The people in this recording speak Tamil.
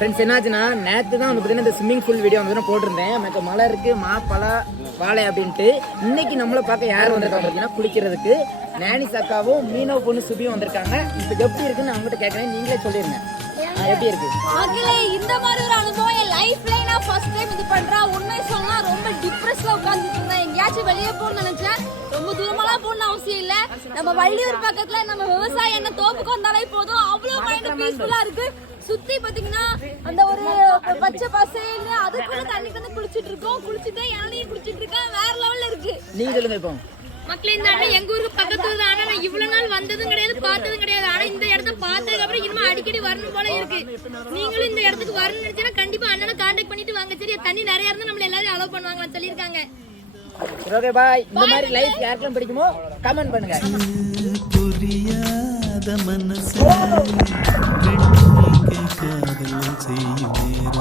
ஃப்ரெண்ட்ஸ் என்னாச்சுன்னா நேற்று தான் வந்து பார்த்தீங்கன்னா இந்த ஸ்விம்மிங் பூல் வீடியோ வந்து நான் போட்டிருந்தேன். எனக்கு மலை இருக்குது மாப்பழா வாழை அப்படின்ட்டு. இன்னைக்கு நம்மளை பார்க்க யார் வந்திருக்காங்க பார்த்தீங்கன்னா குளிக்கிறதுக்கு நேனிஸ் அக்காவும் மீனோ பொண்ணு சுபியும் வந்திருக்காங்க. இப்போ எப்படி இருக்குன்னு அவங்ககிட்ட கேட்குறேன், நீங்களே சொல்லிருங்க எப்படி இருக்கு. மக்களே இந்த மாதிரி ஒரு அனுபவம் என் லைஃப்ல நான் ஃபர்ஸ்ட் டைம் இது பண்றேன். உண்மை சொன்னா ரொம்ப டிப்ரெஸ்ல உட்கார்ந்துட்டு இருந்தேன். எங்கேயாச்சும் வெளியே போகணும்னு நினைச்சேன். ரொம்ப தூரமாலாம் போகணும்னு அவசியம் இல்ல. நம்ம வள்ளியூர் பக்கத்துல நம்ம விவசாயம் என்ன தோப்புக்கு வந்தாலே போதும். அவ்வளவு மைண்ட் பீஸ்ஃபுல்லா இருக்கு. சுத்தி பாத்தீங்கன்னா அந்த ஒரு பச்சை பசேல்னு அதுக்குள்ள தண்ணிக்கு வந்து குளிச்சிட்டு இருக்கோம். குளிச்சுட்டு இளநீர் குடிச்சிட்டு இருக்கேன். வேற லெவல்ல இருக்கு. நீங்க சொல்லுங்க இப்போ. மக்களே இந்த அண்ணன் எங்க ஊருக்கு பக்கத்துல தான். ஆனா நான் இவ்வளவு நாள் வந்ததும் கிடையாது பார்த்ததும் கிடையாது. ஆனா இந்த இடத்த பார்த்ததுக்கு அப்புறம் இனிமே அடிக்கடி வரணும் போல இருக்கு. நீங்களும் இந்த இடத்துக்கு வரணும்னு நினைச்சீங்கன்னா கண்டிப்பா அண்ணனை கான்டாக்ட் பண்ணிட்டு வாங்க. சரி, தண்ணி நிறைய இருந்தா நம்மள எல்லாரும் அலோவ் பண்ணுவாங்கன்னு சொல்லியிருக்காங்க. Okay bye. இந்த மாதிரி லைஃப் யாருக்கெல்லாம் பிடிக்குமோ கமெண்ட் பண்ணுங்க. புரியாத மனசு காதல் செய்யும் நேரம்